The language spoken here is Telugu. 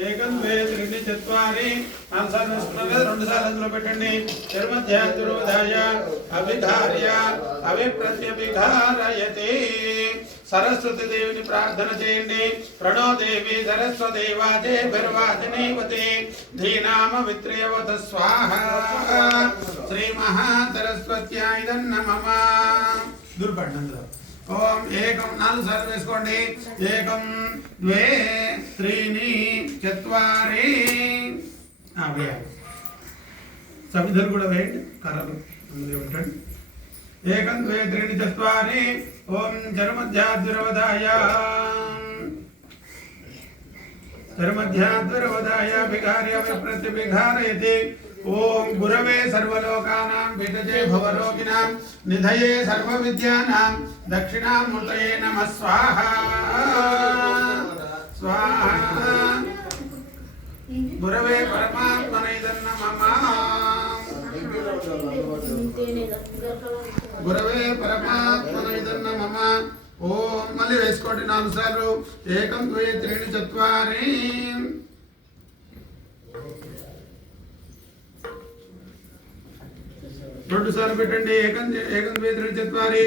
ఏకం ద్వే త్రీణి చత్వారి నాలుగు సార్లు రెండు సార్లు అందులో పెట్టండి చర్మధ్యాదురోధాయ అభిధార్య అభిప్రత్యభిధారయతే సరస్వతి దేవిని ప్రార్థన చేయండి ప్రణో దేవి సరస్వతి వాజే భర్వాజనేవతే ధీనామ విత్రేవత స్వాహ శ్రీ మహాసరస్వత్యాయ నమః దుర్పండి ఓం ఏకం నాలుగు సార్లు వేసుకోండి ఏకం ద్వే త్రీణి చత్వారి వేయాలి సమిధులు కూడా వేయండి కర్రలు అందులో పెట్టండి ఏకం ద్వే త్రీణి చత్వారి ఓం చర్మధ్యాద్విరవదాయ చర్మధ్యాద్విరవదాయ వికార్య ప్రత్యభిఘారయతి ఓం గురవే సర్వలోకానాం వితజే భవరోగిణాం నిధయే సర్వవిద్యానాం దక్షిణామూర్తయే నమః స్వాహ స్వాహ గురవే పరమాత్మనే నమః గురవే పరమాత్మనే నమః ఓం మళ్ళీ వేసుకోండి నాలుగు సార్లు ఏకం ద్వే త్రీణి చత్వారి రెండు సార్లు పెట్టండి ఏకం ద్వే త్రీణి చత్వారి